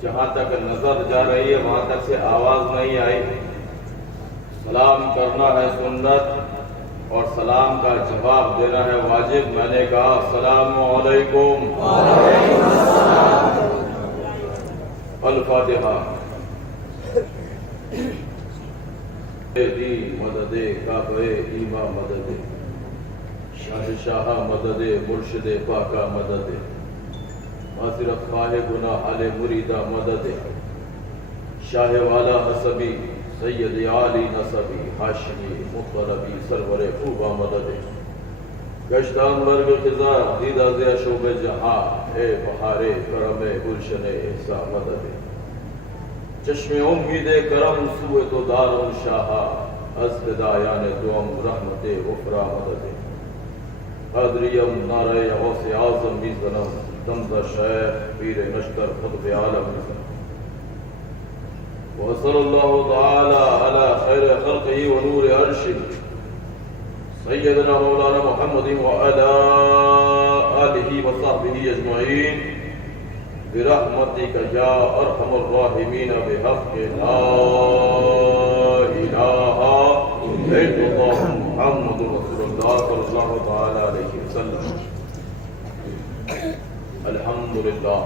جہاں تک نظر جا رہی ہے وہاں تک سے آواز نہیں آئی. سلام کرنا ہے سنت اور سلام کا جواب دینا ہے واجب. میں نے کہا السلام علیکم. الفاتحہ. دی مدد کعبہ ایما مدد شاہ مدد مرشد پاکا مدد معذرت خواہ گناہ حال مریدہ مدد شاہ والا حسبی سید عالی نصبی ہاشمی مطلبی سرور خوبہ مدد گشتان ورگ خزا دیدہ زیا شعب جہاں اے بہار کرم گلشن احسا مدد چشم امید کرم سوئے تو دار شاہا از ہدایان دوم رحمت غفرا مدد قادریم نعرہ غوث اعظم میزنم دمزہ شیخ پیر نشتر خطب عالم وصلی اللہ تعالی علی خیر خلقہ ونور عرشہ سیدنا مولانا محمد وعلی آلہ وصحبہ اجمعین برحمتک یا ارحم الراحمین بحق لا الہ الا اللہ محمد رسول اللہ صلی اللہ تعالی علیہ وسلم. الحمدللہ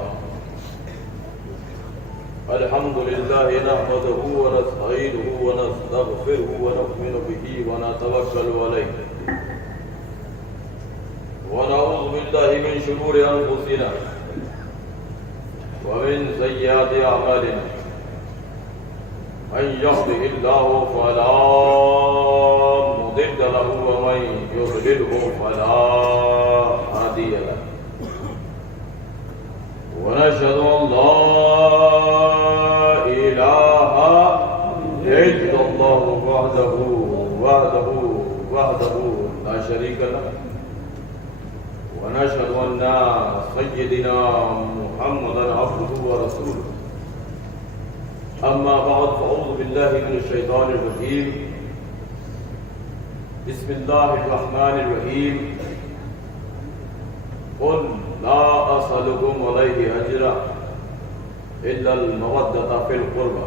الحمدللہ نحمده ونستعینه ونستغفره ونؤمن به ونتوکل علیہ ونعوذ باللہ من شرور انفسنا ومن سیئات اعمالنا من يهده الله فلا مضل له ومن يضلله فلا هادي له ونشهد أن لا إله إلا الله وحده لا شريك له ونشهد أن سيدنا محمدا عبده ورسوله. أما بعد فأعوذ بالله من الشيطان الرجيم. بسم الله الرحمن الرحيم. قل لا أسألكم عليه أجرا إلا المودة في القربى.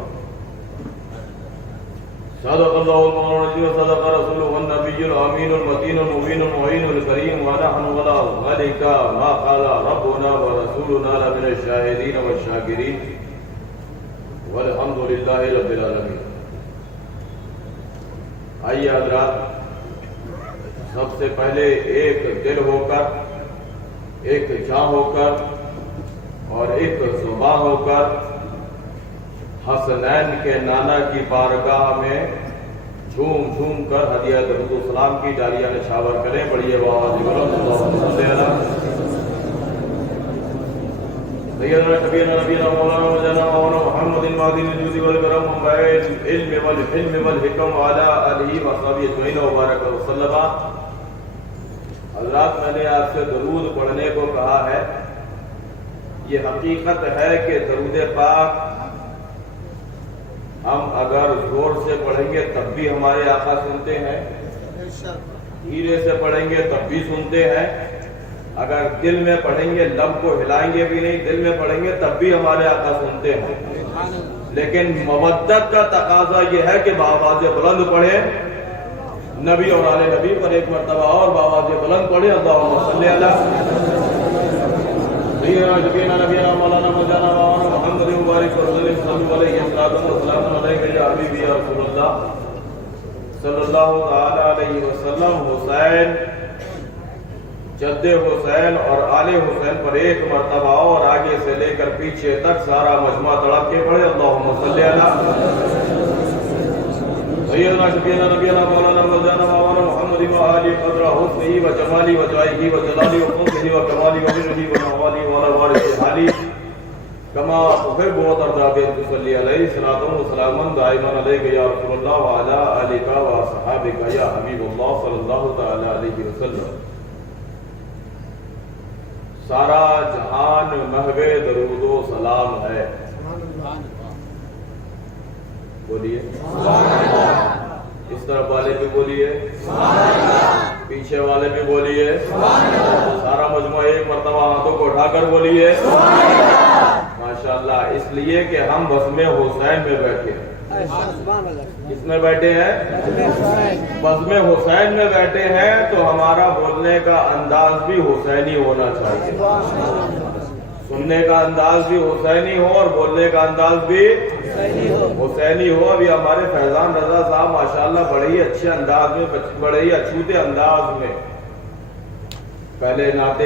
صدق الله المولى وصدق رسوله النبي الأمين المتين المبين المعين الكريم ونحن ولا ذلك ما قال ربنا ورسولنا لمن الشاهدين والشاكرين والحمد لله رب العالمين. آئیے حضرات، سب سے پہلے ایک دل ہو کر، ایک جاں ہو کر اور ایک زباں ہو کر حسنین کے نانا کی بارگاہ میں جھوم جھوم کر ہدیہ درود و سلام کی جاریہ نشاور کریں. بڑھئے بابا جی سیدنا شبینا نبینا مولانا وجانا مولانا محمد المعدین الجود والکرم ومبائل علم والحلم والحکم وعلا آلہ وصحبہ اجمعین وبارک وسلم. حضرات، میں نے آپ سے درود پڑھنے کو کہا ہے. یہ حقیقت ہے کہ درود پاک ہم اگر زور سے پڑھیں گے تب بھی ہمارے آقا سنتے ہیں، دھیرے سے پڑھیں گے تب بھی سنتے ہیں، اگر دل میں پڑھیں گے لب کو ہلائیں گے بھی نہیں، دل میں پڑھیں گے تب بھی ہمارے آقا سنتے ہیں. لیکن مودت کا تقاضا یہ ہے کہ بآواز بلند پڑھیں. نبی اور آل نبی پر ایک مرتبہ اور بآواز بلند پڑھیں. اللہم صلی علی سیدنا نبینا نبینا مولانا مولانا محمد مبارک رسول اللہ صلی اللہ علیہ وسلم علیہ یا حبیبی یا رسول اللہ صلی اللہ علیہ وسلم. حسین، جد حسین اور آل حسین پر ایک مرتبہ اور آگے سے لے کر پیچھے تک سارا مجمع تڑپ کے پڑھے. اللہم صلی علی سیدنا شبینا نبینا مولانا مولانا مولانا محمد وآلہ قدر حسنہ وجمالہ وجائہ وجلالہ وقدرہ وکمالہ ومنہ ونوالہ وعلی وارث حالہ کما تحب وترضى بأن تصلي عليه صلاة وسلاما دائما عليك يا رسول الله وعلى آلك وصحابك يا حبيب الله صلی اللہ تعالی علیہ وسلم. سارا جہان محو درود و سلام ہے. بولیے اس طرف والے بھی بولیے، پیچھے والے بھی بولیے، سارا مجموعہ ایک مرتبہ ہاتھوں کو اٹھا کر بولیے. ماشاءاللہ، اس لیے کہ ہم بزم حسین میں بیٹھے ہیں۔ کس میں بیٹھے ہیں؟ بزم حسین میں بیٹھے ہیں، تو ہمارا بولنے کا انداز بھی حسینی ہونا چاہیے، سننے کا انداز بھی حسینی ہو اور بولنے کا انداز بھی حسینی ہو۔ ابھی ہمارے فیضان رضا صاحب ماشاءاللہ بڑے ہی اچھے انداز میں، بڑے ہی اچھوتے انداز میں پہلے نعت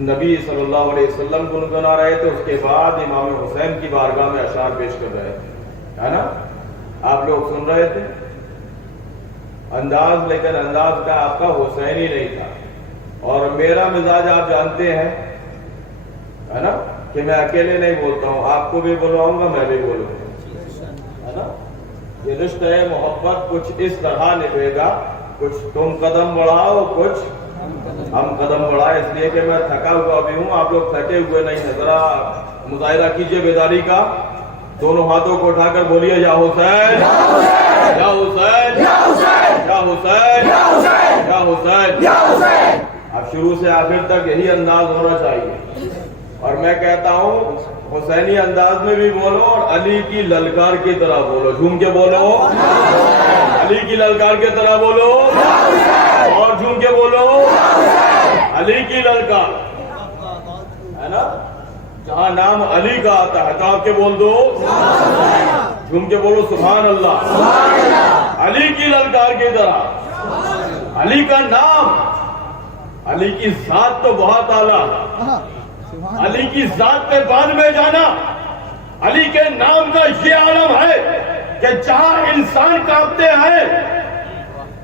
نبی صلی اللہ علیہ وسلم گنگنا رہے تھے، اس کے بعد امام حسین کی بارگاہ میں اشعار پیش کر رہے تھے، ہے نا؟ آپ لوگ سن رہے تھے انداز، لیکن انداز کا آپ کا حسینی نہیں تھا۔ اور میرا مزاج آپ جانتے ہیں، ہے نا، کہ میں اکیلے نہیں بولتا ہوں، آپ کو بھی بلواؤں گا، میں بھی بولوں گا، ہے نا؟ یہ رشتہ محبت کچھ اس طرح نبھے گا، کچھ تم قدم بڑھاؤ، کچھ ہم قدم بڑھائے، اس لیے کہ میں تھکا ہوا بھی ہوں، آپ لوگ تھکے ہوئے نہیں ہیں۔ ذرا مظاہرہ کیجئے بیداری کا، دونوں ہاتھوں کو اٹھا کر بولیے یا حسین یا حسین یا حسین یا حسین یا حسین یا حسین۔ اب شروع سے آخر تک یہی انداز ہونا چاہیے، اور میں کہتا ہوں حسینی انداز میں بھی بولو اور علی کی للکار کی طرح بولو، جھوم کے بولو، علی کی للکار کی طرح بولو، اور جھوم کے بولو علی کی للکار، ہے نا؟ جہاں نام علی کا آتا ہے تو آپ کے بول دو، جھوم کے بولو سبحان اللہ، علی کی للکار کی طرح۔ علی کا نام، علی کی ذات تو بہت اعلیٰ ہے، علی کی ذات پہ بعد میں جانا، علی کے نام کا یہ عالم ہے کہ جہاں انسان کانپتے ہیں،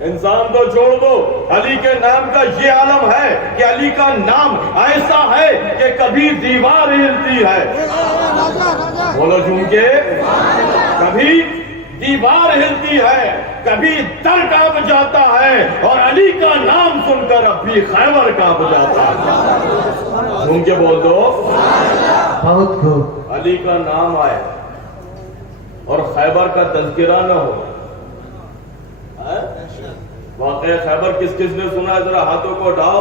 انسان تو چھوڑ دو، علی کے نام کا یہ عالم ہے کہ علی کا نام ایسا ہے کہ کبھی دیوار ہلتی ہے، بولو جھوم کے، کبھی دیوار ہلتی ہے، کبھی در کانپ جاتا ہے، اور علی کا نام سن کر اب بھی خیبر کانپ جاتا ہے، جھوم کے بول دو بہت خوب۔ علی کا نام آئے اور خیبر کا تذکرہ نہ ہو، واقعہ خیبر کس کس نے سنا ہے؟ ذرا ہاتھوں کو اٹھاؤ،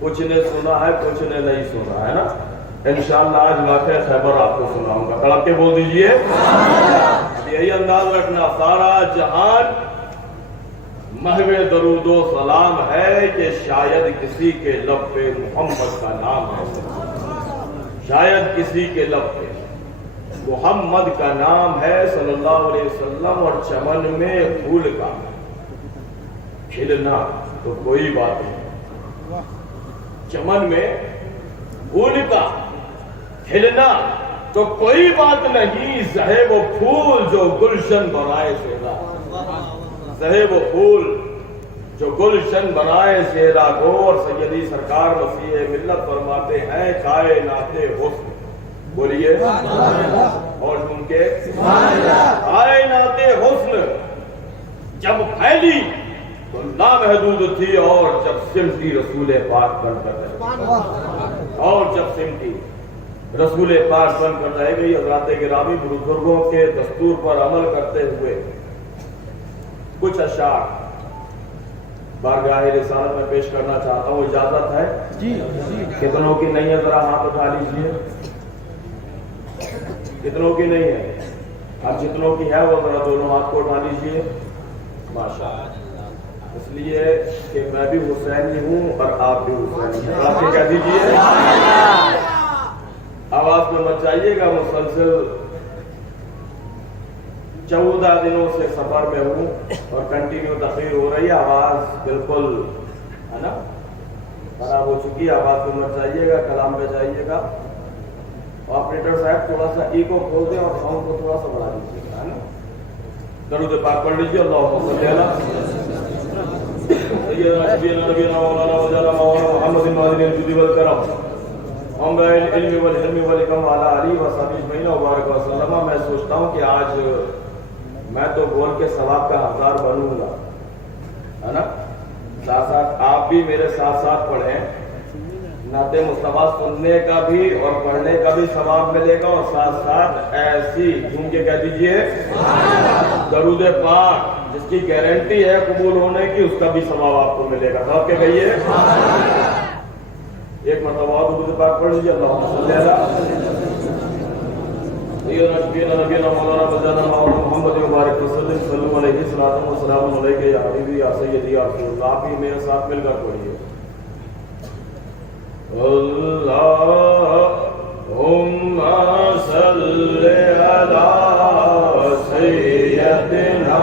کچھ نے سنا ہے، کچھ نے نہیں سنا ہے نا؟ انشاءاللہ آج واقعہ خیبر آپ کو سناؤں گا، کڑپ کے بول دیجئے، یہی انداز رکھنا، سارا جہان محو درود و سلام ہے کہ شاید کسی کے لب پہ محمد کا نام ہے، شاید کسی کے لب پہ محمد کا نام ہے صلی اللہ علیہ وسلم، اور چمن میں پھول کا کھلنا تو کوئی بات نہیں، چمن میں پھول کا کھلنا تو کوئی بات نہیں، زہے وہ پھول جو گلشن بنائے سیرا، زہے وہ پھول جو گلشن بنائے سیرا کو، اور سیدی سرکار مسیح ملت فرماتے ہیں کائنات حسن، بولیے اور ان کے کائنات حسن جب پھیلی تو لامحدود تھی، اور جب سمٹی رسول پاک بن کر رہے، اور جب سمٹی رسول پاک بن کر رہ گئی، حضرات گرامی بزرگوں کے دستور پر عمل کرتے ہوئے کچھ اشعار بارگاہ رسالت میں پیش کرنا چاہتا ہوں، اجازت ہے؟ جی۔ کتنوں کی نہیں ہے ذرا ہاتھ اٹھا لیجئے، کتنوں کی نہیں ہے؟ اب جتنوں کی ہے وہ ذرا دونوں ہاتھ کو اٹھا لیجئے، ماشاءاللہ، اس لیے کہ میں بھی حسینی ہوں اور آپ بھی حسینی ہیں، آپ کے کہہ دیجئے، آواز میں مت جائیے گا، مسلسل 14 دنوں سے سفر میں ہوں اور کنٹینیو تقریر ہو رہی ہے، آواز بالکل ہے نا خراب ہو چکی ہے، آواز میں مت جائیے گا، کلام میں جائیے گا۔ آپریٹر صاحب تھوڑا سا ایکو کھول دیں اور ساؤنڈ کو تھوڑا سا بڑھا دیجیے گا، ہے نا؟ درود پاک پڑھ لیجیے، اللہم صلی علی سیدنا نبینا مولانا وجل مولانا محمد الوالد الجود والکرم ہم العلم والحلم والکم وعلی آلہ وصحبہ اجمعین وبارک وسلم۔ میں سوچتا ہوں کہ آج میں تو بول کے ثواب کا حقدار بنوں گا، ہے نا؟ ساتھ ساتھ آپ بھی میرے ساتھ ساتھ پڑھیں، نعت مصطفیٰ سننے کا بھی اور پڑھنے کا بھی ثواب ملے گا، اور ساتھ ساتھ ایسی جھوم کے کہہ دیجئے درود پاک جس کی گارنٹی ہے قبول ہونے کی، اس کا بھی ثواب آپ کو ملے گا، سب کے کہیے۔ ایک مرتبہ درود پاک پڑھ لیجیے اللہم صلی علی سیدنا نبینا مولانا مجانا محمد مبارک وسلم صلی اللہ علیہ وسلم علیکہ یا حبیبی یا سیدی یا رسول اللہ. آپ ہی میرے ساتھ مل کر پڑھیے. اللہم صلی علی سیدنا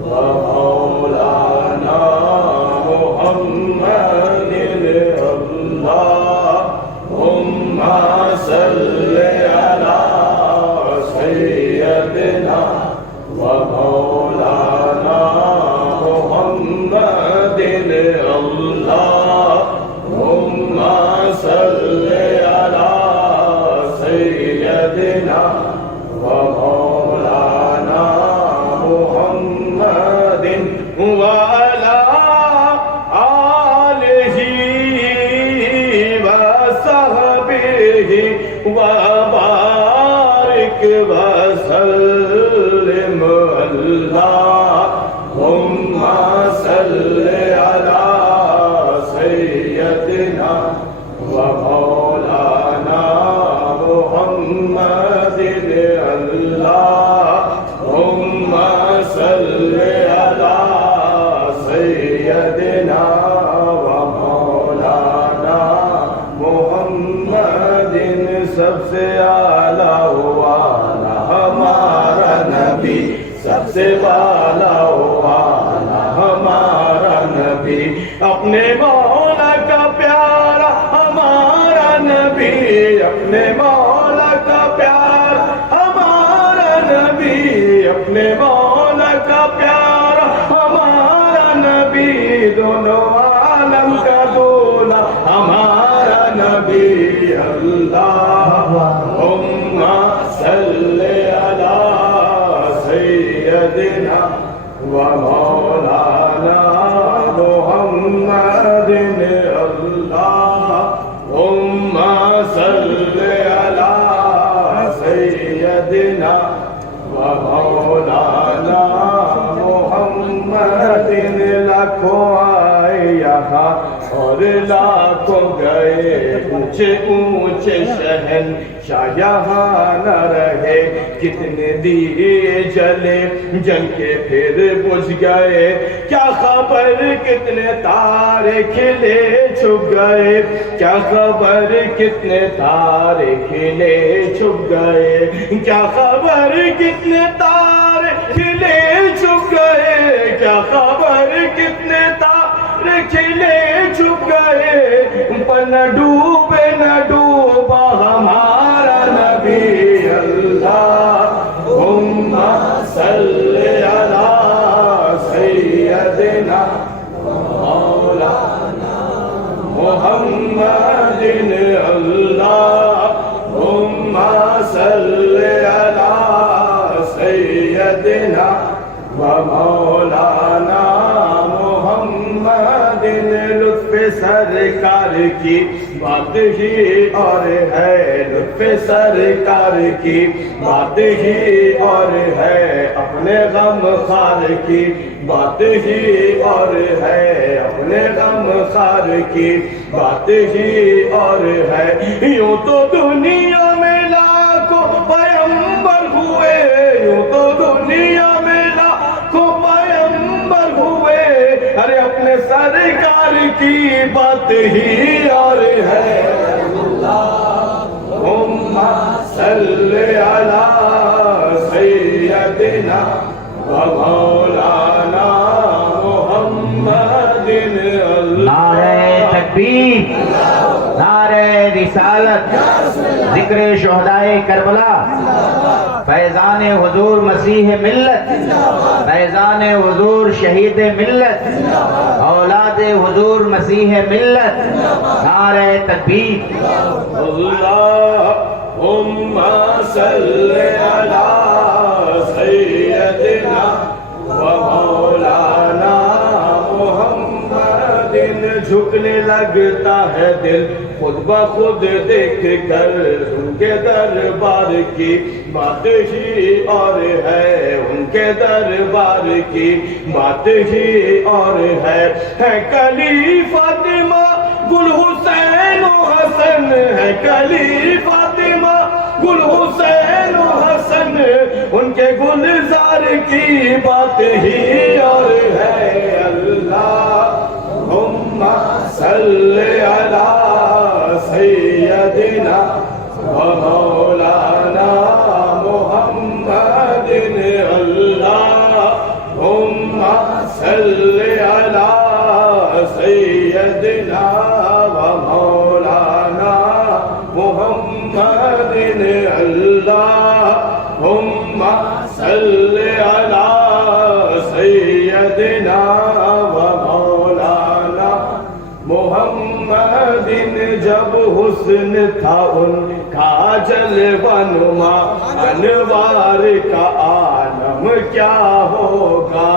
و مولانا محمد. اللہم صلی علی سیدنا و مولانا محمد. اللہم صلی علی سیدنا و مولانا محمد وعلی آلہ وصحبہ وبارک وسلم. اللہم صلی علی سیدنا و مولانا محمد. اللہم صلی علی سیدنا و مولانا محمد. سب سے اعلیٰ والا ہمارا نبی, سب سے بالا والا ہمارا نبی, اپنے مولا کا پیارا ہمارا نبی, اپنے مولا کا پیارا ہمارا نبی, اپنے مولا کا پیارا ہمارا نبی, دونوں عالم کا دولا ہمارا نبی. اللہم صلی علی سیدنا و مولانا محمد. اللہم صلی علی سیدنا و مولانا محمد. لاکھوں آئے یہاں اور لاکھوں گئے, اونچے اونچے شہن شاہ یہاں نہ رہے. کتنے دیے جلے جل کے پھر بجھ گئے, کیا خبر کتنے تارے کھلے چھپ گئے, کیا خبر کتنے تارے کھلے چھپ گئے, کیا خبر کتنے تارے کھلے چھپ گئے, کیا خبر کتنے تارے کھلے چھپ گئے. پر نہ ڈوبے نہ ڈوبا ہمارا نبی. اللہم صلی علی سیدنا مولانا محمد. اللہم صلی علی سیدنا و مولانا محمد. لطف سرکار کی بات ہی اور ہے, لطف سرکار کی بات ہی اور ہے, اپنے غم خار کی بات ہی اور ہے, اپنے غم خار کی بات ہی اور ہے. یوں تو دنیا میں لاکھوں پیغمبر ہوئے, یوں تو دنیا میں لاکھوں پیغمبر ہوئے, ارے اپنے سرکار کی بات ہی اور ہے. اللہم صلی علی سیدنا و مولانا محمد. نعرہ تکبیر, نعرہ رسالت, ذکر شہدائے کربلا, فیضان حضور مسیح ملت, فیضان حضور شہید ملت, اولاد حضور مسیح ملت. نعرہ تکبیر. اللہم صلی علی سیدنا و مولانا محمد. جھکنے لگتا ہے دل خود بخود دیکھ کر ان کے دربار کی بات ہی اور ہے, ان کے دربار کی بات ہی اور ہے. کلی فاطمہ گل حسین حسین و حسن ہے کلی فاطمہ، گل حسین و حسن ان کے گلزار کی بات ہی اور ہے۔ اللہم صلی علی سیدنا و مولانا محمد، اللہم صلی علی سیدنا و مولانا محمد، اللہم صلی علی سیدنا و مولانا محمد۔ جب حسن تھا ان کا جلوہ نما، انوار کا عالم کیا ہوگا،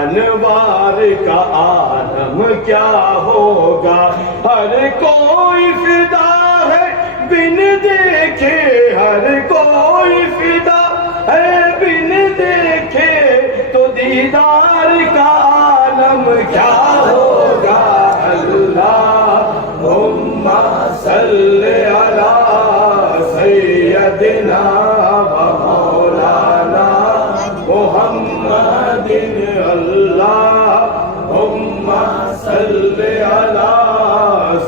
انوار کا عالم کیا ہوگا۔ ہر کوئی فدا ہے بن دیکھے، ہر کوئی فدا ہے بن دیکھے، تو دیدار کا عالم کیا ہوگا۔ اللہم صلی علی سیدنا و مولانا محمد، اللہم صلی علی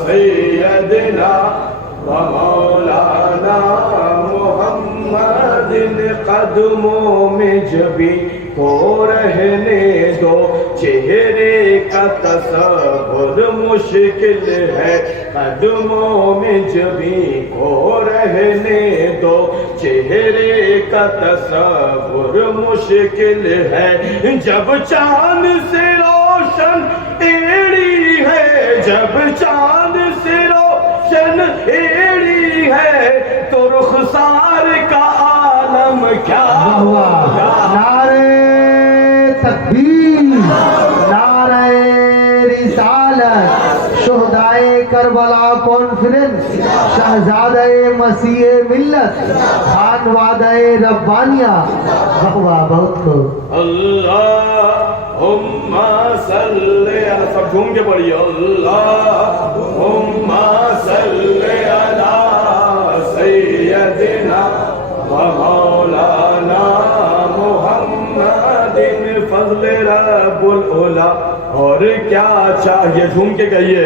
سیدنا و مولانا محمد۔ قدموں میں جبھی کو رہنے دو، چہرے کا تصور مشکل ہے، قدموں میں جبھی کو رہنے دو، چہرے کا تصور مشکل ہے۔ جب چاند سے روشن ایڑی ہے، جب چاند سے روشن ایڑی ہے، تو رخسار کا عالم کیا ہوگا۔ نعرہ تکبیر، نعرہ رسالت، شہدائے کربلا کانفرنس، شہزادہ مسیح ملت، خانوادہ ربانیہ، واہ بہت خوب۔ اللہم صلی علی، سب جھوم کے پڑھیے، اللہم صلی علی سیدنا و مولانا محمد، فضل رب العلا اور کیا چاہیے، جھوم کے کہیے،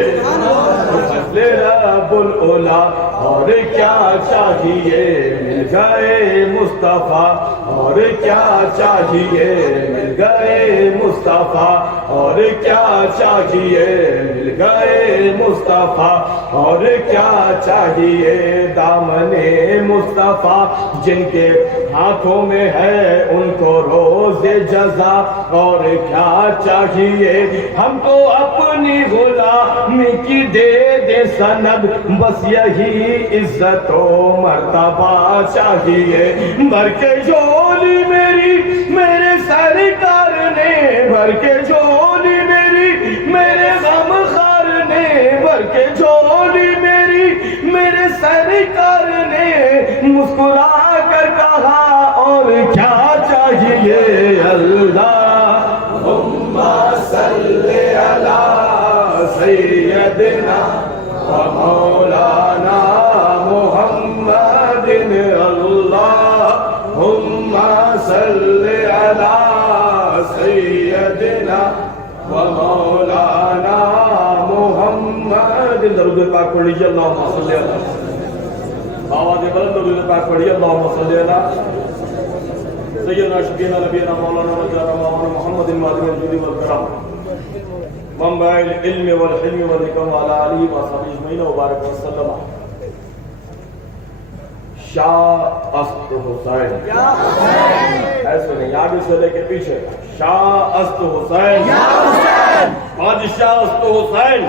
فضل رب العلا اور کیا چاہیے، مل گئے مصطفیٰ اور کیا چاہیے، مل گئے مصطفیٰ اور کیا چاہیے، مل گئے مصطفیٰ اور کیا چاہیے۔ دامن مصطفیٰ جن کے ہاتھوں میں ہے، ان کو روز جزا اور کیا چاہیے۔ ہم کو اپنی غلامی کی دے دے سند، بس یہی عزت و مرتبہ چاہیے۔ بھر کے جھولی میری میرے سرکار نے، بھر کے جھولی میری میرے غم خار نے، بھر کے جھولی میری میرے سرکار نے، مسکرا کر کہا اور کیا چاہیے۔ اللہم صلی علی سیدنا و مولانا محمد، اللہم صلی علی سیدنا و مولانا محمد۔ درود پاک پڑھ لیجیے، اللہم صلی علی، آواز بلند درود پاک پڑھیے، اللہم صلی علی سیدنا شفیعنا نبینا مولانا رجانا مولانا محمد مادم الجود والکرم، منبع العلم والحلم والحکم، وعلی آلہ وصحبہ اجمعین وبارک وسلم۔ شاہ است حسین، ایسے نہیں، آگے سے لے کے پیچھے، شاہ است حسین، بادشاہ است حسین،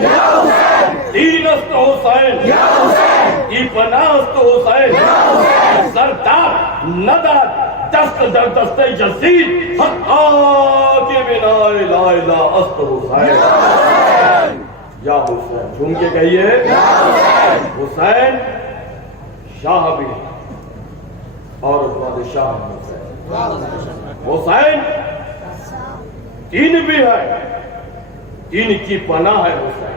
دین است حسین، ای پناہ است حسین، سردار نداد دست در دست یزید، حق کے بنا لا الہ است حسین۔ یا حسین، جھوم کے کہیے، حسین شاہ بھی اور بادشاہ حسین، حسین دین بھی ہے، دین کی پناہ ہے حسین،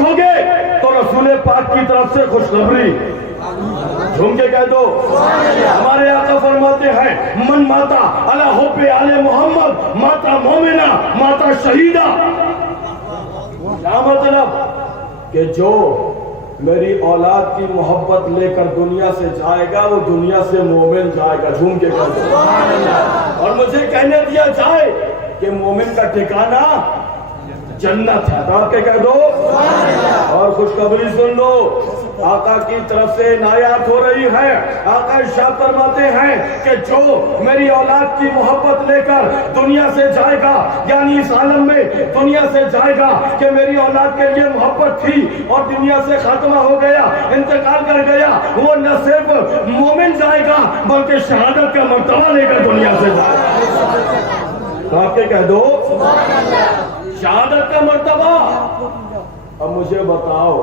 رکھو گے تو رسول پاک کی طرف سے خوشخبری. جھوم کے کہہ دو ہمارے آقا فرماتے ہیں من ماتا علی حب آل محمد ماتا مومنہ ماتا شہیدہ. کیا مطلب؟ کہ جو میری اولاد کی محبت لے کر دنیا سے جائے گا وہ دنیا سے مومن جائے گا. جھوم کے کہہ دو. اور مجھے کہنے دیا جائے کہ مومن کا ٹھکانہ جنت ہے. آپ کے کہہ دو. اور خوشخبری سن لو آقا کی طرف سے عنایات ہو رہی ہے. آقا ارشاد فرماتے ہیں کہ جو میری اولاد کی محبت لے کر دنیا سے جائے گا یعنی اس عالم میں دنیا سے جائے گا کہ میری اولاد کے لیے محبت تھی اور دنیا سے خاتمہ ہو گیا انتقال کر گیا وہ نہ صرف مومن جائے گا بلکہ شہادت کا مرتبہ لے کر دنیا سے جائے گا. آپ کے کہہ دو شہادت کا مرتبہ. اب مجھے بتاؤ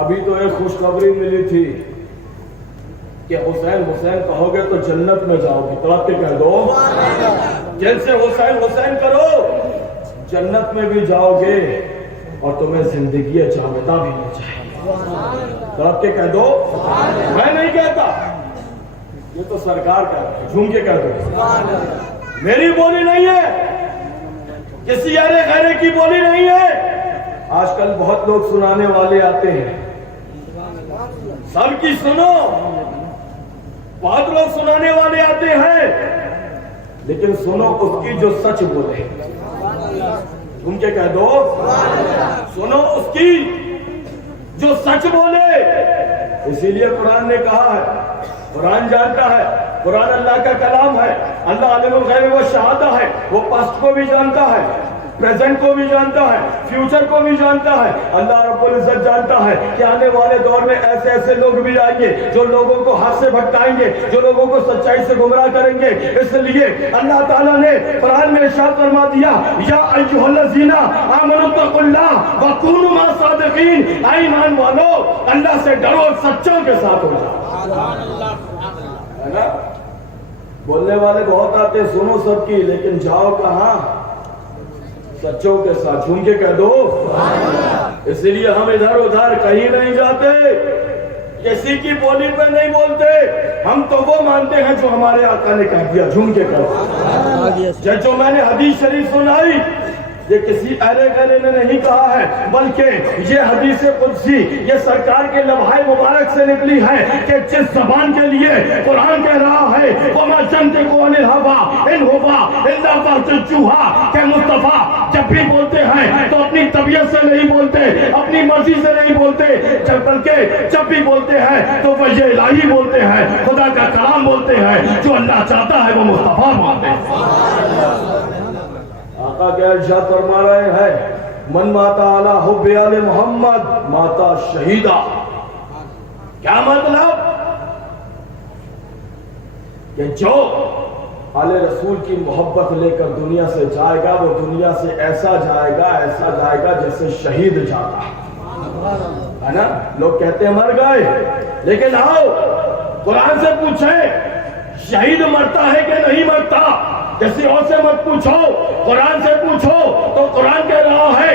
ابھی تو ایک خوشخبری ملی تھی کہ حسین حسین کہو گے تو جنت میں جاؤ گے. تو آپ کے کہہ دو جن سے حسین حسین کرو جنت میں بھی جاؤ گے اور تمہیں زندگی جاویدہ بھی مل جائے گی. تو آپ کے کہہ دو. میں نہیں کہتا یہ تو سرکار کہتا ہے. جھوم کے کہہ دو میری بولی نہیں ہے کسی غیرے کی بولی نہیں ہے. آج کل بہت لوگ سنانے والے آتے ہیں سب کی سنو. بہت لوگ سنانے والے آتے ہیں لیکن سنو اس کی جو سچ بولے. تم کے کہہ دو سنو اس کی جو سچ بولے. اسی لیے قرآن نے کہا ہے قرآن جانتا ہے قرآن اللہ کا کلام ہے. اللہ عالم الغیب و شہادہ ہے. وہ پاسٹ کو بھی جانتا ہے پریزنٹ کو بھی جانتا ہے فیوچر کو بھی جانتا ہے. اللہ رب العزت جانتا ہے کہ آنے والے دور میں ایسے ایسے لوگ بھی آئیں گے جو لوگوں کو ہاتھ سے بھٹکائیں گے جو لوگوں کو سچائی سے گمراہ کریں گے. اس لیے اللہ تعالیٰ نے قرآن میں ارشاد فرما دیا یا ایھا الذین آمنوا اتقوا اللہ وکونوا مع الصادقین. اے ایمان والو اللہ سے ڈرو اور سچوں کے ساتھ ہو جاؤ. ہے نا بولنے والے بہت آتے سنو سب کی لیکن جاؤ کہاں سچوں کے ساتھ. جھوم کے کہہ دو. اس لیے ہم ادھر ادھر کہیں نہیں جاتے کسی کی بولی پہ نہیں بولتے. ہم تو وہ مانتے ہیں جو ہمارے آقا نے کہہ دیا. جھوم کے کہو جو میں نے حدیث شریف سنائی یہ کسی ارے گرے نے نہیں کہا ہے بلکہ یہ حدیث قدسی یہ سرکار کے لمحہ مبارک سے نکلی ہے کہ جس زبان کے لیے قرآن کہہ رہا ہے وَمَا يَنطِقُ عَنِ الْهَوَىٰ إِنْ هُوَ إِلَّا وَحْيٌ يُوحَىٰ کہ مصطفیٰ جب بھی بولتے ہیں تو اپنی طبیعت سے نہیں بولتے اپنی مرضی سے نہیں بولتے بلکہ جب بھی بولتے ہیں تو وہ یہ الہی بولتے ہیں خدا کا کلام بولتے ہیں. جو اللہ چاہتا ہے وہ مصطفیٰ بولتے ہیں. آقا کیا ارشاد فرما رہے ہیں من ماتا علی حب آل محمد ماتا شہیدہ. کیا مطلب؟ کہ جو آل رسول کی محبت لے کر دنیا سے جائے گا وہ دنیا سے ایسا جائے گا جیسے شہید جاتا ہے نا. لوگ کہتے ہیں مر گئے لیکن آؤ قرآن سے پوچھیں شہید مرتا ہے کہ نہیں مرتا. کسی اور سے مت پوچھو قرآن سے پوچھو تو قرآن کہہ رہا ہے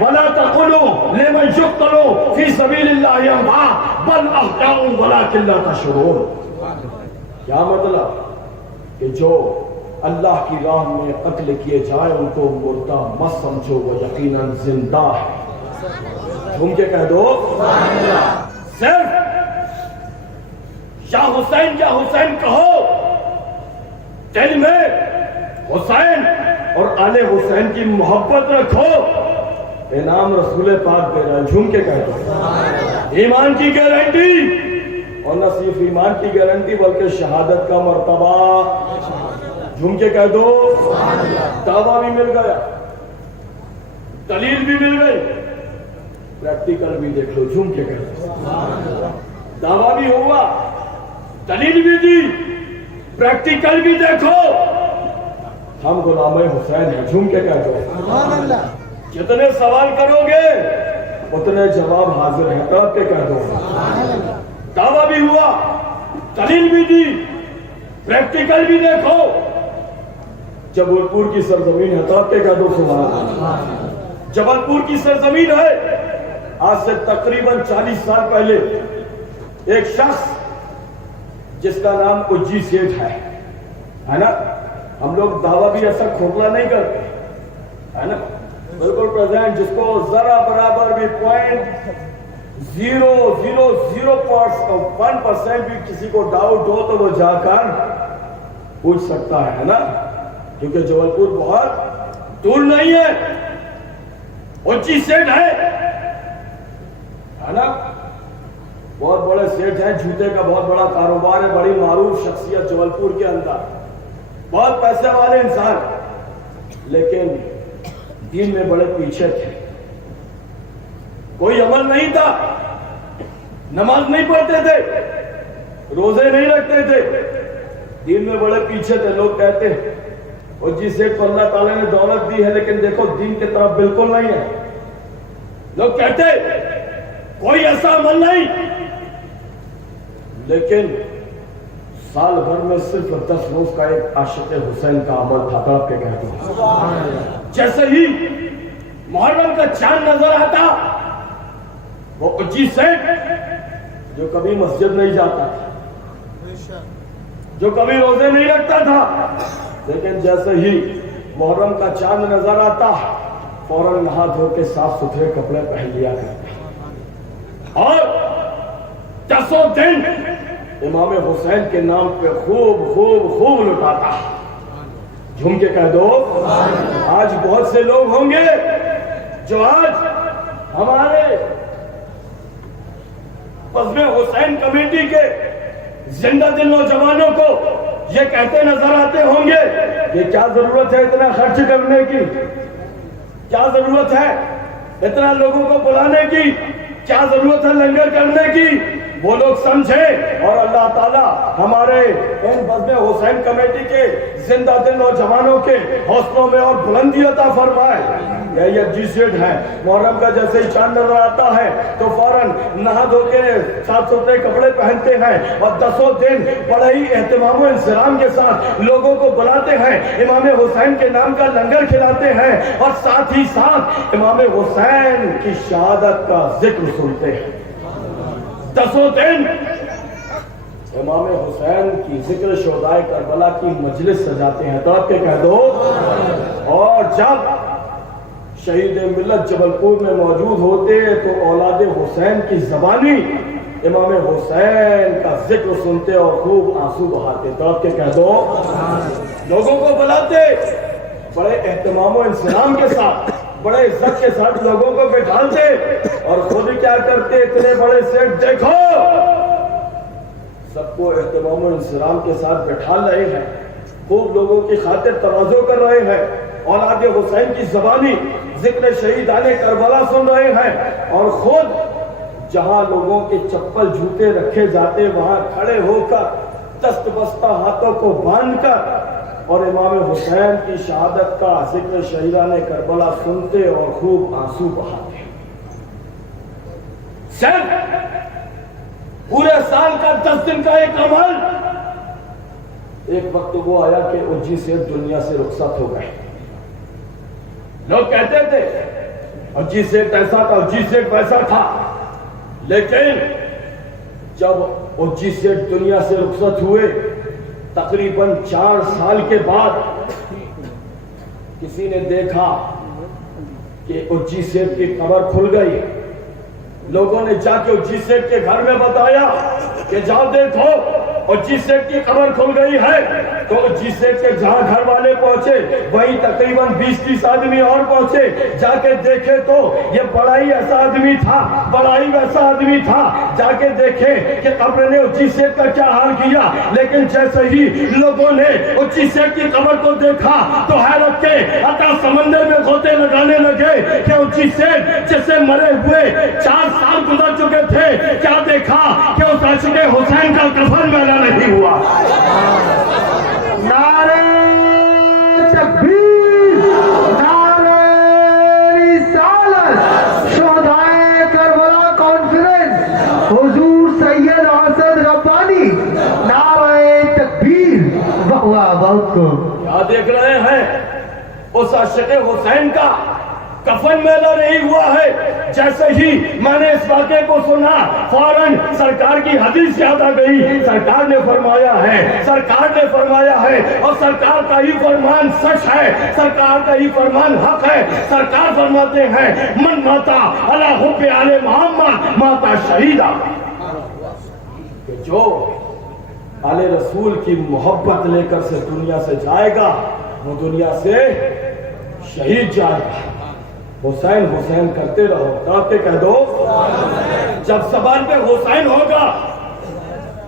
وَلَا تَقُولُوا لِمَنْ يُقْتَلُ فِي سَبِيلِ اللَّهِ أَمْوَاتٌ بَلْ أَحْيَاءٌ وَلَٰكِن لَا تَشْعُرُونَ. کیا مطلب؟ کہ جو اللہ کی راہ میں قتل کیے جائے ان کو مردہ مت سمجھو وہ یقیناً زندہ ہے. تم کے کہہ دو صرف یا حسین کہو دل میں حسین اور آل حسین کی محبت رکھو انعام رسول پاک دے رہا ہے. جھوم کے کہہ دو ایمان کی گارنٹی اور نہ صرف ایمان کی گارنٹی بلکہ شہادت کا مرتبہ. جھوم کے کہہ دو دعویٰ بھی مل گیا دلیل بھی مل گئی پریکٹیکل بھی دیکھ لو. جھوم کے کہہ دو دعویٰ بھی ہوا دلیل بھی دی پریکٹیکل بھی دیکھو ہم غلام حسین ہیں. جھوم کے کہہ دو جتنے سوال کرو گے اتنے جواب حاضر ہیں. تب کے کہہ دو دعویٰ بھی ہوا دلیل بھی دی پریکٹیکل بھی دیکھو. جبل پور کی سرزمین ہے تب کے کہہ دو سبحان اللہ. جبل پور کی سرزمین ہے آج سے تقریباً 40 سال پہلے ایک شخص جس کا نام اجی سیٹھ ہے نا، ہم لوگ دعویٰ بھی ایسا کھوکھلا نہیں کرتے، ہے نا، بالکل پریزنٹ، جس کو ذرا برابر بھی 0.001% بھی کسی کو ڈاؤٹ ہو تو وہ جا کر پوچھ سکتا ہے نا، کیونکہ جبل پور بہت دور نہیں ہے، اجی سیٹھ ہے نا، بہت بڑے سیٹھ ہیں، جوتے کا بہت بڑا کاروبار ہے، بڑی معروف شخصیت جبل پور کے اندر، بہت پیسے والے انسان، لیکن دین میں بڑے پیچھے تھے، کوئی عمل نہیں تھا، نماز نہیں پڑھتے تھے، روزے نہیں رکھتے تھے، دین میں بڑے پیچھے تھے۔ لوگ کہتے ہیں اور جسے کو اللہ تعالیٰ نے دولت دی ہے لیکن دیکھو دین کی طرف بالکل نہیں ہے، لوگ کہتے کوئی ایسا عمل نہیں، لیکن سال بھر میں صرف 10 روز کا ایک عاشق حسین کا عمل تھا، تڑپ کے کہتے ہیں جیسے ہی محرم کا چاند نظر آتا، وہ اجی سیٹھ جو کبھی مسجد نہیں جاتا تھا، جو کبھی روزے نہیں رکھتا تھا، لیکن جیسے ہی محرم کا چاند نظر آتا فوراً نہا دھو کے صاف ستھرے کپڑے پہن لیا کرتا، اور 10 دن امام حسین کے نام پہ خوب لٹاتا۔ جھوم کے کہہ دو آج بہت سے لوگ ہوں گے جو آج ہمارے بزم حسین کمیٹی کے زندہ دل نوجوانوں کو یہ کہتے نظر آتے ہوں گے کہ کیا ضرورت ہے اتنا خرچ کرنے کی، کیا ضرورت ہے اتنا لوگوں کو بلانے کی، کیا ضرورت ہے لنگر کرنے کی۔ وہ لوگ سمجھیں اور اللہ تعالیٰ ہمارے ان بزم حسین کمیٹی کے زندہ دل نوجوانوں کے حوصلوں میں اور بلندی عطا فرمائے۔ یہ جی سیٹ ہے، محرم کا جیسے ہی چاند نظر آتا ہے تو فوراً نہا دھو کے صاف ستھرے کپڑے پہنتے ہیں اور 10 دن بڑے ہی اہتمام و انصرام کے ساتھ لوگوں کو بلاتے ہیں، امام حسین کے نام کا لنگر کھلاتے ہیں اور ساتھ ہی ساتھ امام حسین کی شہادت کا ذکر سنتے ہیں۔ 10 دن امام حسین کی ذکر شہدائے کربلا کی مجلس سجاتے ہیں، تڑپ کے کہہ دو۔ اور جب شہید ملت جبل پور میں موجود ہوتے تو اولاد حسین کی زبانی امام حسین کا ذکر سنتے اور خوب آنسو بہاتے، تڑپ کے کہہ دو۔ لوگوں کو بلاتے بڑے اہتمام و انصرام کے ساتھ، بڑے عزت کے ساتھ لوگوں کو بٹھاتے اور خود کیا کرتے، اتنے بڑے سیٹ دیکھو، سب کو اہتمام و انصرام کے ساتھ بٹھا رہے ہیں، خوب لوگوں کی خاطر تواضع کر رہے ہیں، اولاد حسین کی زبانی ذکر شہیدان کربلا سن رہے ہیں، اور خود جہاں لوگوں کے چپل جوتے رکھے جاتے وہاں کھڑے ہو کر دست بستہ ہاتھوں کو باندھ کر اور امام حسین کی شہادت کا ذکر شہیدان کربلا سنتے اور خوب آنسو بہاتے۔ صرف پورے سال کا 10 دن کا ایک عمل، ایک وقت وہ آیا کہ اجی سیٹھ دنیا سے رخصت ہو گئے۔ لوگ کہتے تھے اجی سیٹھ ایسا تھا، اجی سیٹھ ویسا تھا، لیکن جب اجی سیٹھ دنیا سے رخصت ہوئے تقریباً 4 سال کے بعد کسی نے دیکھا کہ اجی سیٹھ کی قبر کھل گئی۔ لوگوں نے جا کے اجی سیٹھ کے گھر میں بتایا کہ جاؤ دیکھو اجی سیٹھ کی قبر کھل گئی ہے۔ تو اجی سیٹھ کے جہاں گھر والے پہنچے وہیں تقریباً 20-30 آدمی اور پہنچے، جا کے دیکھے تو یہ بڑا ہی ایسا آدمی تھا، بڑا ہی ویسا آدمی تھا۔ جا کے دیکھے کہ قبر نے اجی سیٹھ کا کیا حال کیا، لیکن جیسے ہی لوگوں نے اجی سیٹھ کی قبر کو دیکھا تو حیرت کے عطا سمندر میں غوطے لگانے لگے کہ اجی سیٹھ جسے مرے ہوئے 4 سال گزر چکے تھے، کیا دیکھا کہ اس عاشق حسین کا کفن میلا نہیں ہوا۔ نعرہ تکبیر، نعرہ رسالت، شہدائے کربلا کانفرنس، حضور سید حسن ربانی، نعرہ تکبیر، واہ بہت کو کیا دیکھ رہے ہیں اس عاشق حسین کا کفن میلہ نہیں ہوا ہے. جیسے ہی میں نے اس واقعے کو سنا فوراً سرکار کی حدیث یاد آ گئی. سرکار نے فرمایا ہے اور سرکار کا ہی فرمان سچ ہے, سرکار کا ہی فرمان حق ہے. سرکار فرماتے ہیں من ماتا علی حب آل محمد ماتا شہیدہ, کہ جو آل رسول کی محبت لے کر سے دنیا سے جائے گا وہ دنیا سے شہید جائے گا. حسین حسین کرتے رہو, کہتے کہہ دو. جب زبان پہ حسین ہوگا,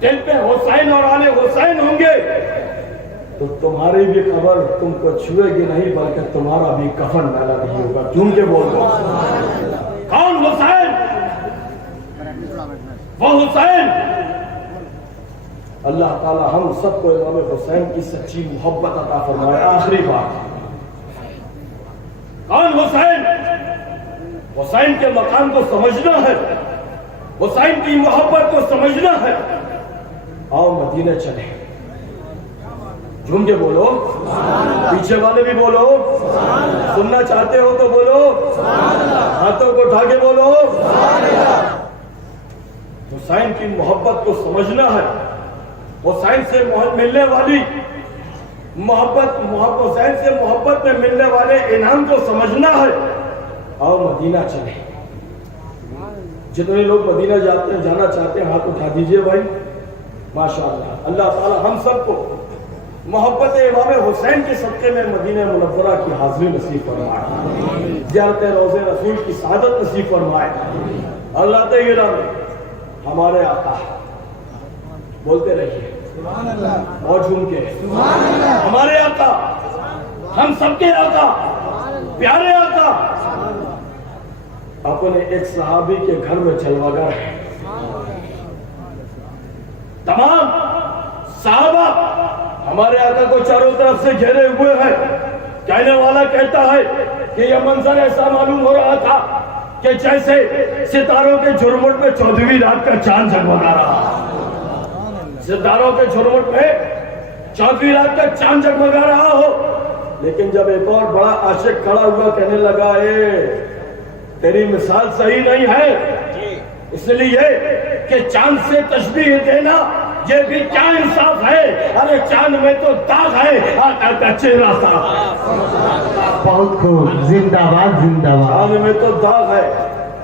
دل پہ حسین اور آل حسین ہوں گے, تو تمہاری بھی خبر تم کو چھوئے گی نہیں, بلکہ تمہارا بھی کفن میلہ نہیں ہوگا. جھوم کے بول دو. کون حسین؟ وہ حسین. اللہ تعالی ہم سب کو امام حسین کی سچی محبت عطا فرمائے. آخری بات, کون حسین؟ حسین کے مقام کو سمجھنا ہے, حسین کی محبت کو سمجھنا ہے. آؤ مدینہ چلے. جھوم کے بولو, پیچھے والے بھی بولو. سننا چاہتے ہو تو بولو, ہاتھوں کو اٹھا کے بولو. حسین کی محبت کو سمجھنا ہے, حسین سے ملنے والی محبت, حسین سے محبت میں ملنے والے انعام کو سمجھنا ہے. آؤ مدینہ چلے. جتنے لوگ مدینہ جانا چاہتے ہیں ہاتھ اٹھا دیجئے بھائی. ماشاءاللہ. اللہ تعالی ہم سب کو محبت امام حسین کے صدقے میں مدینہ منورہ کی حاضری نصیب فرمائے, زیارت روضہ رسول کی سعادت نصیب فرمائے. اللہ تعالی ہمارے آقا, بولتے رہیے اور جھوم کے, ہمارے آقا, ہم سب کے آقا, پیارے آقا اپنے ایک صحابی کے گھر میں جلوگر ہے. تمام صحابہ ہمارے آقا کو چاروں طرف سے گھیرے ہوئے ہیں. کہنے والا کہتا ہے کہ یہ منظر ایسا معلوم ہو رہا تھا کہ جیسے ستاروں کے جھرمٹ میں 14ویں رات کا چاند جگمگا رہا. ستاروں کے جھرمٹ میں 14ویں رات کا چاند جگمگا رہا ہو. لیکن جب ایک اور بڑا عاشق کھڑا ہوا کہنے لگا تیری مثال صحیح نہیں ہے, اس لیے کہ چاند سے تشبیہ دینا یہ بھی کیا انصاف ہے. ارے چاند میں تو داغ ہے, آقا کا چہرہ صاف ہے. بہت خوب, زندہ باد زندہ باد. چاند میں تو داغ ہے,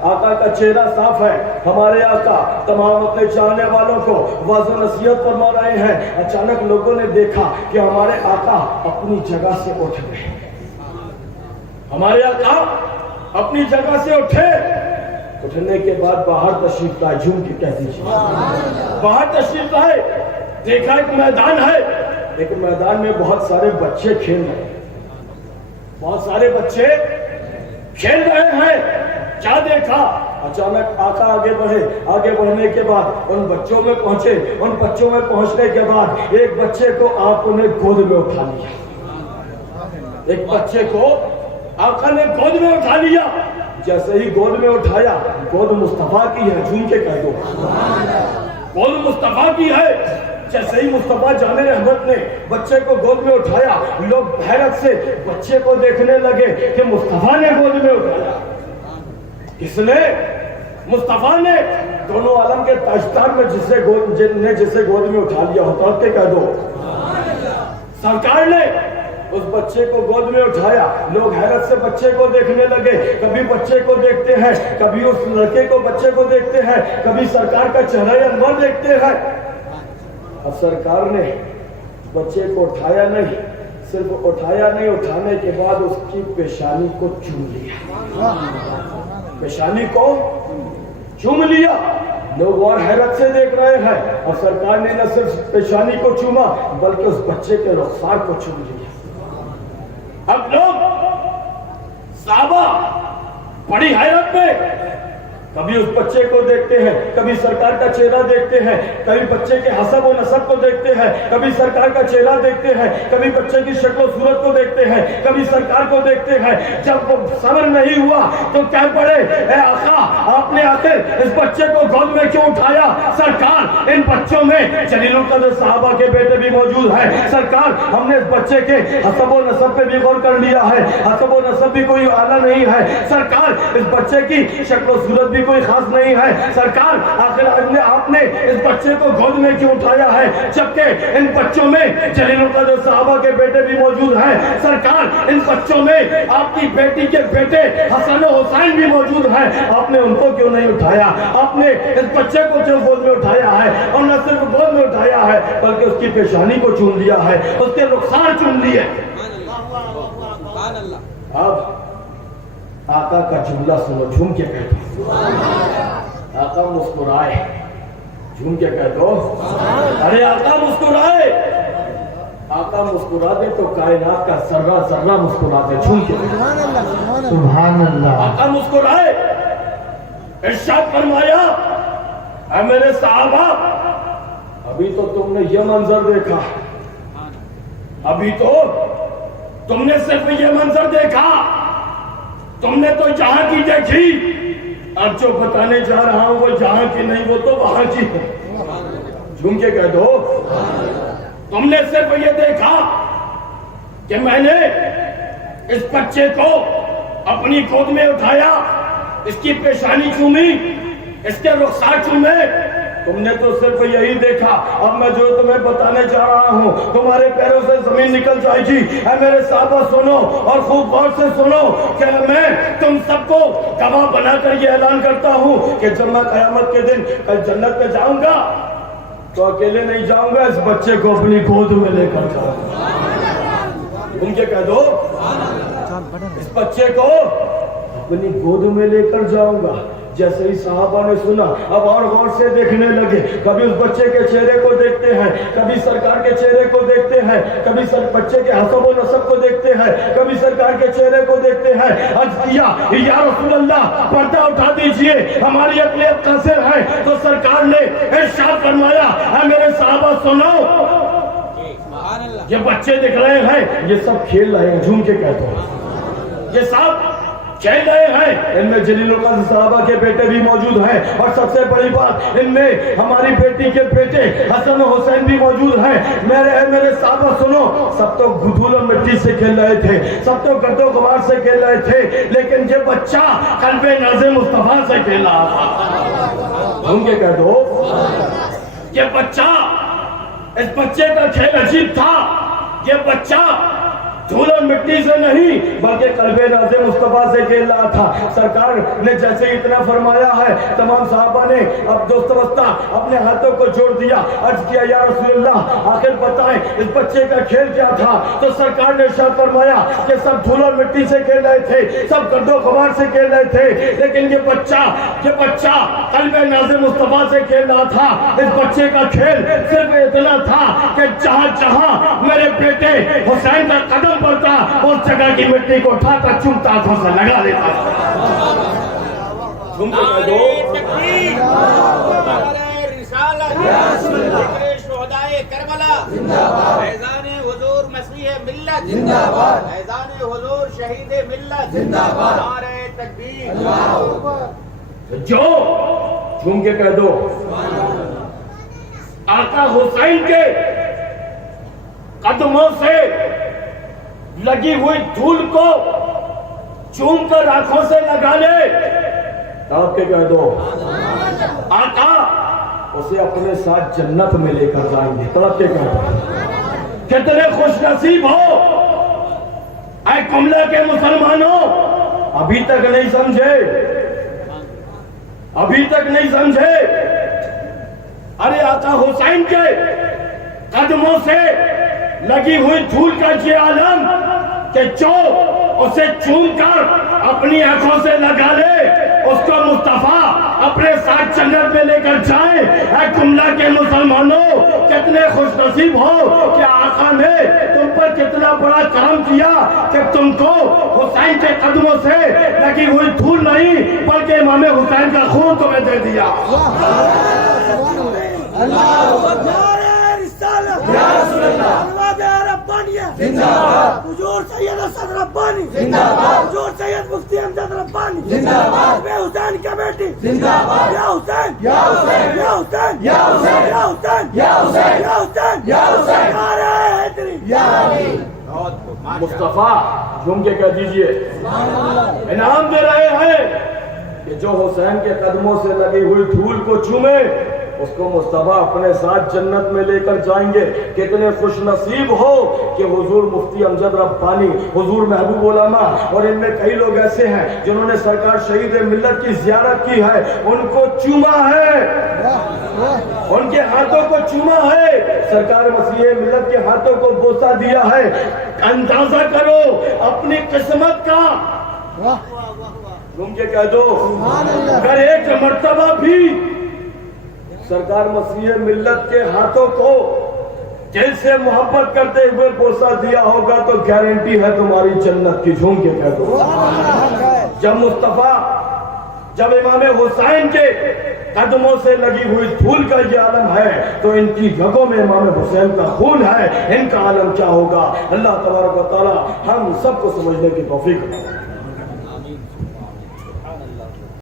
آقا کا چہرہ صاف ہے. ہمارے آقا تمام اپنے چاہنے والوں کو واضح نصیحت فرما رہے ہیں. اچانک لوگوں نے دیکھا کہ ہمارے آقا اپنی جگہ سے اٹھ گئے. ہمارے آقا اپنی جگہ سے اٹھے. اٹھنے کے بعد باہر تشریف لائے. جھوم کے کہہ دیجیے, باہر تشریف لائے. دیکھا ایک میدان ہے, ایک میدان میں بہت سارے بچے کھیل رہے ہیں. بہت سارے بچے کھیل رہے ہیں. کیا دیکھا؟ اچانک آقا آگے بڑھے. آگے بڑھنے کے بعد ان بچوں میں پہنچے. ان بچوں میں پہنچنے کے بعد ایک بچے کو آپ نے گود میں اٹھا لیا. ایک بچے کو آقا نے گود میں اٹھا لیا. جیسے ہی گود میں اٹھایا, گود مصطفیٰ کی ہے. جھوم کے کہہ دو, گود مصطفیٰ کی ہے. جیسے ہی مصطفیٰ جان رحمت نے بچے کو گود میں اٹھایا, لوگ حیرت سے بچے کو دیکھنے لگے کہ مصطفیٰ نے گود میں اٹھایا. کس نے؟ مصطفیٰ نے. دونوں عالم کے تاجدار میں جسے گود میں اٹھا لیا ہوتا کہ کہہ دو سرکار نے اس بچے کو گود میں اٹھایا. لوگ حیرت سے بچے کو دیکھنے لگے. کبھی بچے کو دیکھتے ہیں, کبھی اس لڑکے کو بچے کو دیکھتے ہیں, کبھی سرکار کا چہرہ انور دیکھتے ہیں. اب سرکار نے بچے کو اٹھایا نہیں, صرف اٹھایا نہیں, اٹھانے کے بعد اس کی پیشانی کو چوم لیا. پیشانی کو چوم لیا. لوگ اور حیرت سے دیکھ رہے ہیں. اور سرکار نے نہ صرف پیشانی کو چوما بلکہ اس بچے کے رخسار کو چوم لیا. اب لوگ صحابہ بڑی حیرت میں کبھی اس بچے کو دیکھتے ہیں، کبھی سرکار کا چہرہ دیکھتے ہیں، کبھی بچے کے حسب و نسب کو دیکھتے ہیں، کبھی سرکار کا چہرہ دیکھتے ہیں، کبھی بچے کی شکل و صورت کو دیکھتے ہیں، کبھی سرکار کو دیکھتے ہیں۔ جب وہ صبر نہیں ہوا تو کہہ پڑے اے آقا آپ نے آخر اس بچے کو گود میں کیوں اٹھایا؟ سرکار ان بچوں میں جلیل القدر صحابہ کے بیٹے بھی موجود ہیں، سرکار ہم نے اس بچے کے حسب و نسب پہ بھی غور کر لیا ہے، حسب و نسب بھی کوئی اعلیٰ نہیں ہے، سرکار اس بچے کی شکل و صورت بھی کوئی خاص نہیں ہے، سرکار آخر آپ نے اس بچے کو گود میں کیوں اٹھایا ہے؟ جبکہ ان بچوں میں جلیل القدر صحابہ کے بیٹے بھی موجود ہیں، سرکار ان بچوں میں آپ کی بیٹی کے بیٹے حسن و حسین بھی موجود ہیں، آپ نے ان کو کیوں نہیں اٹھایا؟ آپ نے اس بچے کو کیوں گود میں اٹھایا ہے؟ اور نہ صرف گود میں اٹھایا ہے بلکہ اس کی پیشانی کو چوم لیا ہے، اس کے رخسار چوم لیے۔ اب آقا کا جملہ سنو، جھوم کے کہہ دو آقا مسکرائے، جھوم کے کہہ دو ارے آقا مسکرائے، آقا مسکرا دے تو کائنات کا ذرہ ذرہ مسکرا دے، جھوم کے سبحان اللہ۔ آقا مسکرائے، ارشاد فرمایا اے میرے صحابہ ابھی تو تم نے یہ منظر دیکھا، ابھی تو تم نے صرف یہ منظر دیکھا، تم نے تو جہاں کی دیکھی، اب جو بتانے جا رہا ہوں وہ جہاں کی نہیں، وہ تو وہاں کی ہے، جھوم کے کہہ دو تم نے صرف یہ دیکھا کہ میں نے اس بچے کو اپنی گود میں اٹھایا، اس کی پیشانی چومی، اس کے رخسار چومے، تم نے تو صرف یہی دیکھا۔ اب میں جو تمہیں بتانے جا رہا ہوں تمہارے پیروں سے زمین نکل جائے گی۔ اے میرے صحابہ سنو اور خوب غور سے سنو کہ میں تم سب کو گواہ بنا کر یہ اعلان کرتا ہوں کہ جب میں قیامت کے دن کل جنت میں جاؤں گا تو اکیلے نہیں جاؤں گا، اس بچے کو اپنی گود میں لے کر جاؤں گا۔ تم کیا کہہ دو اس بچے کو اپنی گود میں لے کر جاؤں گا۔ جیسے ہی صحابہ نے سنا اب اور غور سے دیکھنے لگے، کبھی اس بچے کے چہرے کو دیکھتے ہیں، کبھی سرکار کے چہرے کو دیکھتے ہیں، کبھی بچے کے حسب و نسب کو دیکھتے ہیں، کبھی سرکار کے چہرے کو دیکھتے ہیں۔ عرض کیا یا رسول اللہ پردہ اٹھا دیجئے، ہماری اقلیت قاصر ہے، تو سرکار نے ارشاد فرمایا اے میرے صحابہ سنو، یہ بچے دکھ رہے ہیں یہ سب کھیل رہے ہیں، جھوم کے کہتے ہیں یہ سب کھیل رہے ہیں، ان میں جلیل القدر صحابہ کے بیٹے بھی موجود ہیں، اور سب سے بڑی بات ان میں ہماری بیٹی کے بیٹے حسن و حسین بھی موجود ہیں۔ میرے صحابہ سنو، سب تو دھول و مٹی سے کھیل رہے تھے، سب تو گرد و غبار سے کھیل رہے تھے، لیکن یہ بچہ قلب ناز مصطفیٰ سے کھیل رہا تھا۔ ان کے کہہ دو یہ بچہ، اس بچے کا کھیل عجیب تھا، یہ بچہ دھول اور مٹی سے نہیں بلکہ قلب ناز مصطفیٰ سے کھیل رہا تھا۔ سرکار نے جیسے اتنا فرمایا ہے تمام صحابہ نے اب دوست وسطہ اپنے ہاتھوں کو جوڑ دیا، عرض کیا یا رسول اللہ آخر بتائیں اس بچے کا کھیل کیا تھا؟ تو سرکار نے ارشاد فرمایا کہ سب دھول اور مٹی سے کھیل رہے تھے، سب گرد و غبار سے کھیل رہے تھے، لیکن یہ بچہ قلب ناز مصطفیٰ سے کھیل رہا تھا۔ اس بچے کا کھیل صرف اتنا تھا کہ جہاں جہاں میرے بیٹے حسین کا قدم پڑتا اس جگہ کی مٹی کو اٹھاتا چومتا ہاتھوں سے لگا دیتا۔ شہدائے کربلا، فیضان حضور مسیح ملت زندہ باد، فیضان حضور شہید ملت زندہ باد، نعرہ تکبیر۔ جو جھوم کے کہہ دو آقا حسین کے قدموں سے لگی ہوئی دھول کو چوم کر آنکھوں سے لگا لے، آپ کے کہہ دو آقا اسے اپنے ساتھ جنت میں لے کر جائیں گے۔ تڑپ کے کہہ دو کتنے خوش نصیب ہو اے کملا کے مسلمانوں، ابھی تک نہیں سمجھے، ابھی تک نہیں سمجھے۔ ارے آقا حسین کے قدموں سے لگی ہوئی دھول کا یہ عالم کہ جو اسے چوم کر اپنی آنکھوں سے لگا لے اس کو مصطفیٰ اپنے ساتھ جنت میں لے کر جائے۔ اے کملا کے مسلمانوں کتنے خوش نصیب ہو کہ آقا نے تم پر کتنا بڑا کام کیا کہ تم کو حسین کے قدموں سے لگی ہوئی دھول نہیں بلکہ امام حسین کا خون تمہیں دے دیا. حضور سید اسد ربانی زندہ باد. حضور سید مفتی امجد ربانی زندہ باد. حسین کمیٹی زندہ باد. یا حسین یا حسین یا حسین یا حسین یا حسین یا حسین یا حسین یا حسین. نعرہ حیدری یا علی. مصطفیٰ جھوم کے کہہ دیجئے انعام دے رہے ہیں کہ جو حسین کے قدموں سے لگی ہوئی دھول کو چومے اس کو مصطفیٰ اپنے ساتھ جنت میں لے کر جائیں گے. کتنے خوش نصیب ہو کہ حضور مفتی امجد ربانی, حضور محبوب علماء اور ان میں کئی لوگ ایسے ہیں جنہوں نے سرکار شہید ملت کی زیارت کی ہے, ان کو چوما ہے, ان کے ہاتھوں کو چوما ہے, سرکار مسیح ملت کے ہاتھوں کو بوسہ دیا ہے. اندازہ کرو اپنی قسمت کا. تم یہ کہہ دو اگر ایک مرتبہ بھی سرکار مسیح ملت کے ہاتھوں کو دل سے محبت کرتے ہوئے بوسہ دیا ہوگا تو گارنٹی ہے تمہاری جنت کی. جھوم کے کہہ دو جب مصطفیٰ جب امام حسین کے قدموں سے لگی ہوئی دھول کا یہ عالم ہے تو ان کی رگوں میں امام حسین کا خون ہے, ان کا عالم کیا ہوگا. اللہ تبارک و تعالی ہم سب کو سمجھنے کی توفیق دے.